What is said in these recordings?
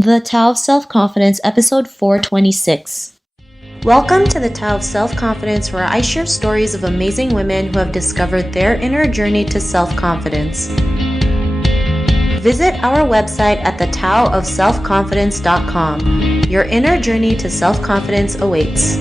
The Tao of Self-Confidence, episode 426. Welcome to the Tao of Self-Confidence, where I share stories of amazing women who have discovered their inner journey to self-confidence. Visit our website at thetaoofselfconfidence.com. Your inner journey to self-confidence awaits.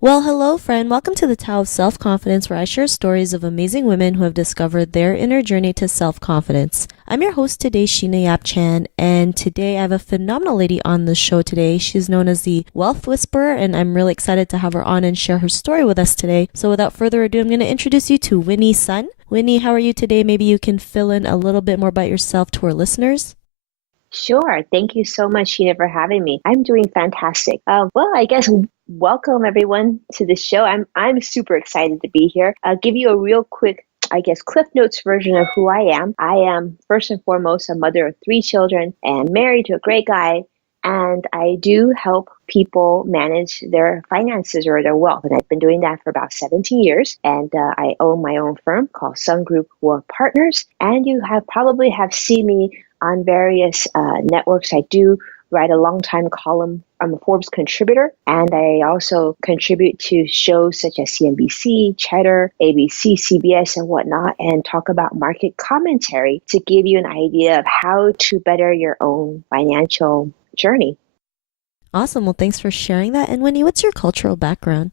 Well, hello, friend. Welcome to the Tao of Self-Confidence, where I share stories of amazing women who have discovered their inner journey to self-confidence. I'm your host today, Sheena Yap Chan, and today I have a phenomenal lady on the show today. She's known as the Wealth Whisperer, and I'm really excited to have her on and share her story with us today. So without further ado, I'm going to introduce you to Winnie Sun. Winnie, how are you today? Maybe you can fill in a little bit more about yourself to our listeners. Sure. Thank you so much, Sheena, for having me. I'm doing fantastic. I guess welcome everyone to the show. I'm super excited to be here. I'll give you a real quick, Cliff Notes version of who I am. I am first and foremost a mother of 3 children and married to a great guy. And I do help people manage their finances or their wealth. And I've been doing that for about 17 years. And I own my own firm called Sun Group Wealth Partners. And you probably have seen me on various networks. I do write a long time column. I'm a Forbes contributor, and I also contribute to shows such as CNBC, Cheddar, ABC, CBS, and whatnot, and talk about market commentary to give you an idea of how to better your own financial journey. Awesome. Well, thanks for sharing that. And Winnie, what's your cultural background?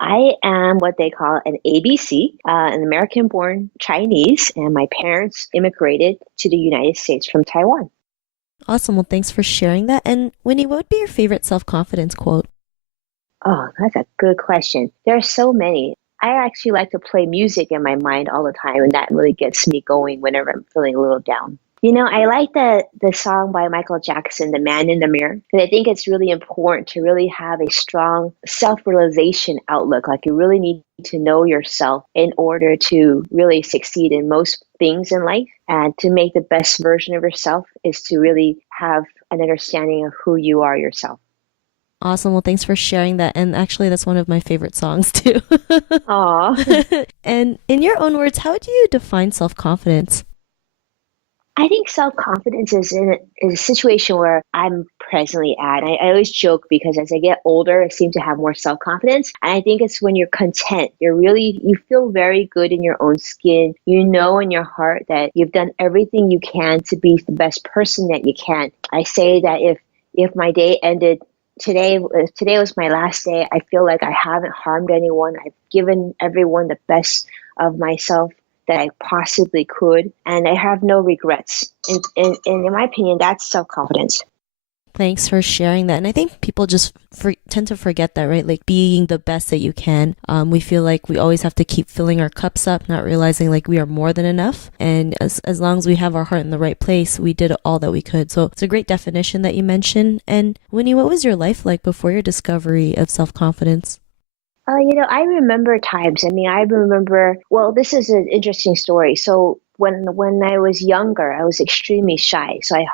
I am what they call an ABC, an American-born Chinese, and my parents immigrated to the United States from Taiwan. Awesome. Well, thanks for sharing that. And Winnie, what would be your favorite self-confidence quote? Oh, that's a good question. There are so many. I actually like to play music in my mind all the time, and that really gets me going whenever I'm feeling a little down. I like the song by Michael Jackson, The Man in the Mirror, because I think it's really important to really have a strong self-realization outlook. Like you really need to know yourself in order to really succeed in most things in life. And to make the best version of yourself is to really have an understanding of who you are yourself. Awesome. Well, thanks for sharing that. And actually, that's one of my favorite songs too. Aw. And in your own words, how do you define self-confidence? I think self-confidence is a situation where I'm presently at. I always joke because as I get older, I seem to have more self-confidence. And I think it's when you're content. You feel very good in your own skin. You know in your heart that you've done everything you can to be the best person that you can. I say that if my day ended today, if today was my last day, I feel like I haven't harmed anyone. I've given everyone the best of myself that I possibly could, and I have no regrets. And in my opinion, that's self-confidence. Thanks for sharing that. And I think people just tend to forget that, right? Like being the best that you can. We feel like we always have to keep filling our cups up, not realizing like we are more than enough. And as long as we have our heart in the right place, we did all that we could. So it's a great definition that you mentioned. And Winnie, what was your life like before your discovery of self-confidence? I remember times. This is an interesting story. So when I was younger, I was extremely shy. So I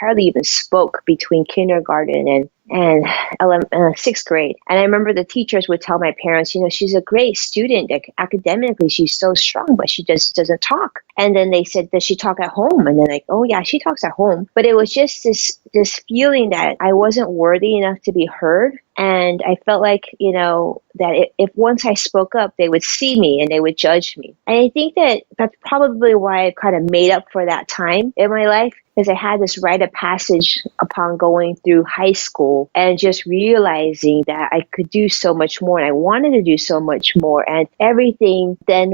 hardly even spoke between kindergarten and 6th grade. And I remember the teachers would tell my parents, she's a great student. Like, academically, she's so strong, but she just doesn't talk. And then they said, does she talk at home? And then like, oh yeah, she talks at home. But it was just this feeling that I wasn't worthy enough to be heard. And I felt like, that if once I spoke up, they would see me and they would judge me. And I think that's probably why I kind of made up for that time in my life, because I had this rite of passage upon going through high school and just realizing that I could do so much more and I wanted to do so much more. And everything then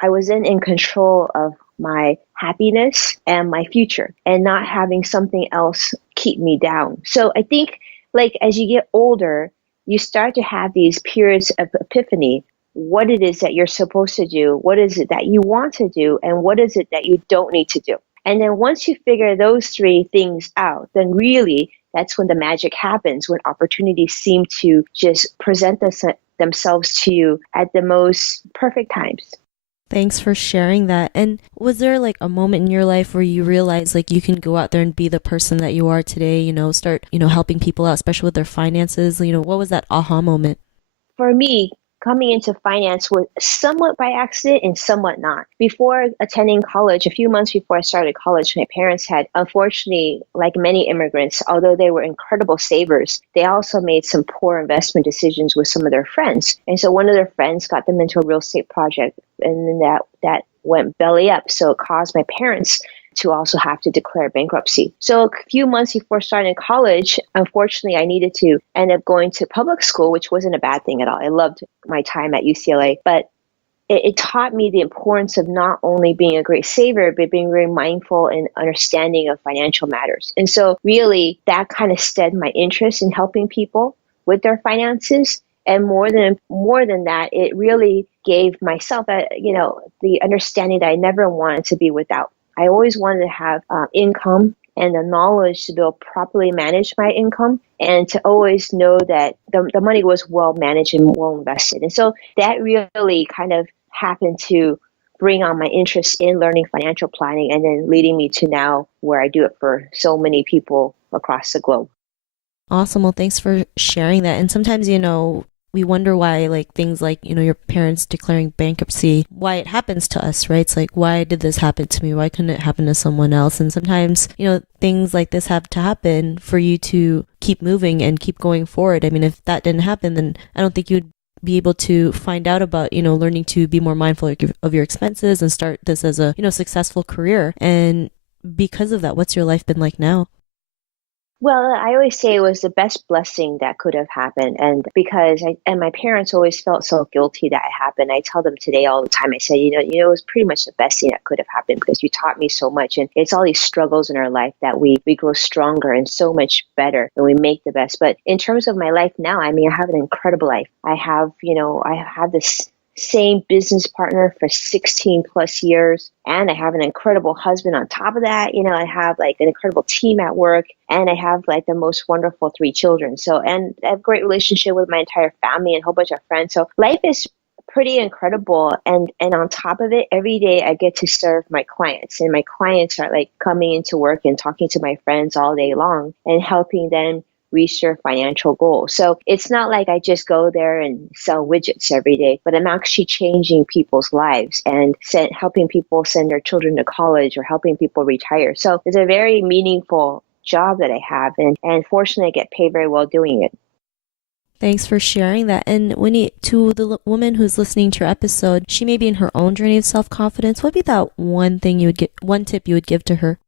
I was then in control of my happiness and my future and not having something else keep me down. So I think like as you get older, you start to have these periods of epiphany, what it is that you're supposed to do, what is it that you want to do, and what is it that you don't need to do. And then once you figure those 3 things out, then really that's when the magic happens, when opportunities seem to just present themselves to you at the most perfect times. Thanks for sharing that. And was there like a moment in your life where you realized like you can go out there and be the person that you are today, start, helping people out, especially with their finances? What was that aha moment? For me, coming into finance was somewhat by accident and somewhat not. Before attending college, a few months before I started college, my parents had, unfortunately, like many immigrants, although they were incredible savers, they also made some poor investment decisions with some of their friends. And so one of their friends got them into a real estate project, and then that went belly up. So it caused my parents to also have to declare bankruptcy. So a few months before starting college, unfortunately, I needed to end up going to public school, which wasn't a bad thing at all. I loved my time at UCLA, but it taught me the importance of not only being a great saver, but being very mindful and understanding of financial matters. And so really that kind of stemmed my interest in helping people with their finances. And more than that, it really gave myself, the understanding that I never wanted to be without. I always wanted to have income and the knowledge to be able to properly manage my income and to always know that the money was well managed and well invested. And so that really kind of happened to bring on my interest in learning financial planning and then leading me to now where I do it for so many people across the globe. Awesome. Well, thanks for sharing that. And sometimes, we wonder why things like, your parents declaring bankruptcy, why it happens to us, right? It's like, why did this happen to me? Why couldn't it happen to someone else? And sometimes, things like this have to happen for you to keep moving and keep going forward. I mean, if that didn't happen, then I don't think you'd be able to find out about, learning to be more mindful of your expenses and start this as a, successful career. And because of that, what's your life been like now? Well, I always say it was the best blessing that could have happened. And because my parents always felt so guilty that it happened. I tell them today all the time, I said, it was pretty much the best thing that could have happened because you taught me so much. And it's all these struggles in our life that we grow stronger and so much better and we make the best. But in terms of my life now, I mean, I have an incredible life. I have this same business partner for 16 plus years. And I have an incredible husband on top of that. I have an incredible team at work and I have the most wonderful 3 children. So, and I have a great relationship with my entire family and a whole bunch of friends. So life is pretty incredible. And on top of it, every day I get to serve my clients and my clients are coming into work and talking to my friends all day long and helping them reach their financial goals. So it's not like I just go there and sell widgets every day, but I'm actually changing people's lives and helping people send their children to college or helping people retire. So it's a very meaningful job that I have. And fortunately, I get paid very well doing it. Thanks for sharing that. And Winnie, to the woman who's listening to your episode, she may be in her own journey of self-confidence. What would be that one tip you would give to her?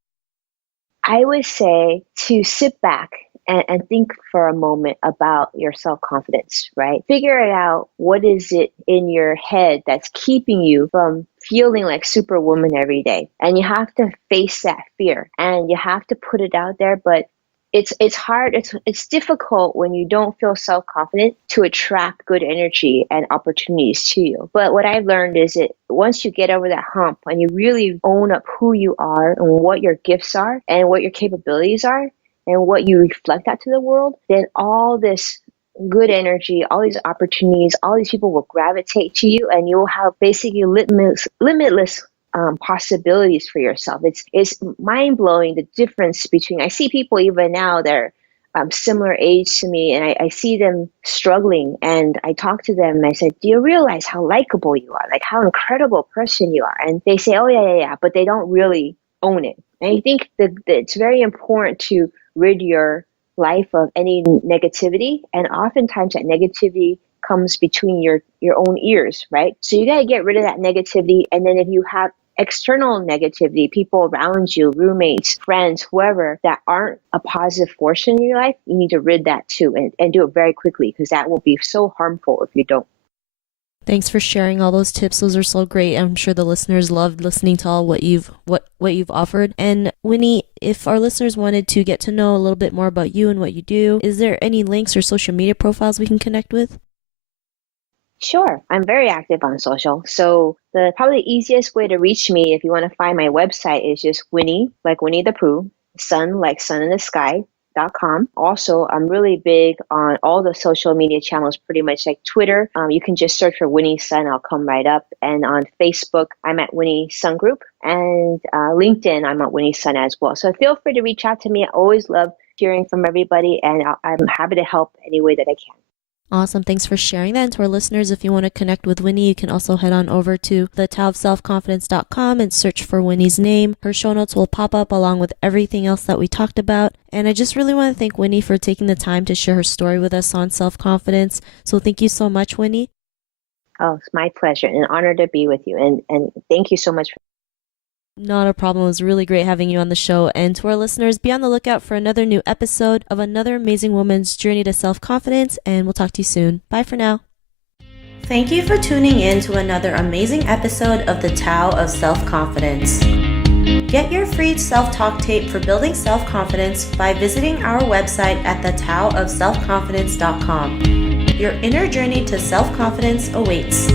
I would say to sit back and think for a moment about your self-confidence, right? Figure it out. What is it in your head that's keeping you from feeling like Superwoman every day? And you have to face that fear and you have to put it out there. But it's hard. It's difficult when you don't feel self-confident to attract good energy and opportunities to you. But what I've learned is that once you get over that hump and you really own up who you are and what your gifts are and what your capabilities are, and what you reflect out to the world, then all this good energy, all these opportunities, all these people will gravitate to you and you'll have basically limitless possibilities for yourself. It's mind-blowing the difference between, I see people even now that are similar age to me and I see them struggling and I talk to them and I said, do you realize how likable you are? How incredible person you are? And they say, oh yeah, but they don't really own it. And I think that it's very important to rid your life of any negativity. And oftentimes that negativity comes between your own ears, right? So you got to get rid of that negativity. And then if you have external negativity, people around you, roommates, friends, whoever, that aren't a positive force in your life, you need to rid that too and do it very quickly because that will be so harmful if you don't. Thanks for sharing all those tips. Those are so great. I'm sure the listeners loved listening to all what you've offered. And Winnie, if our listeners wanted to get to know a little bit more about you and what you do, is there any links or social media profiles we can connect with? Sure. I'm very active on social. So probably the easiest way to reach me if you want to find my website is just Winnie, like Winnie the Pooh, Sun, like sun in the sky.com. Also, I'm really big on all the social media channels, pretty much like Twitter. You can just search for Winnie Sun. I'll come right up. And on Facebook, I'm at Winnie Sun Group. And LinkedIn, I'm at Winnie Sun as well. So feel free to reach out to me. I always love hearing from everybody. And I'm happy to help any way that I can. Awesome. Thanks for sharing that. And to our listeners, if you want to connect with Winnie, you can also head on over to thetaoofselfconfidence.com and search for Winnie's name. Her show notes will pop up along with everything else that we talked about. And I just really want to thank Winnie for taking the time to share her story with us on self-confidence. So thank you so much, Winnie. Oh, it's my pleasure and an honor to be with you. And thank you so much. Not a problem. It was really great having you on the show. And to our listeners, be on the lookout for another new episode of another amazing woman's journey to self-confidence. And we'll talk to you soon. Bye for now. Thank you for tuning in to another amazing episode of the Tao of Self-Confidence. Get your free self-talk tape for building self-confidence by visiting our website at thetaoofselfconfidence.com. Your inner journey to self-confidence awaits.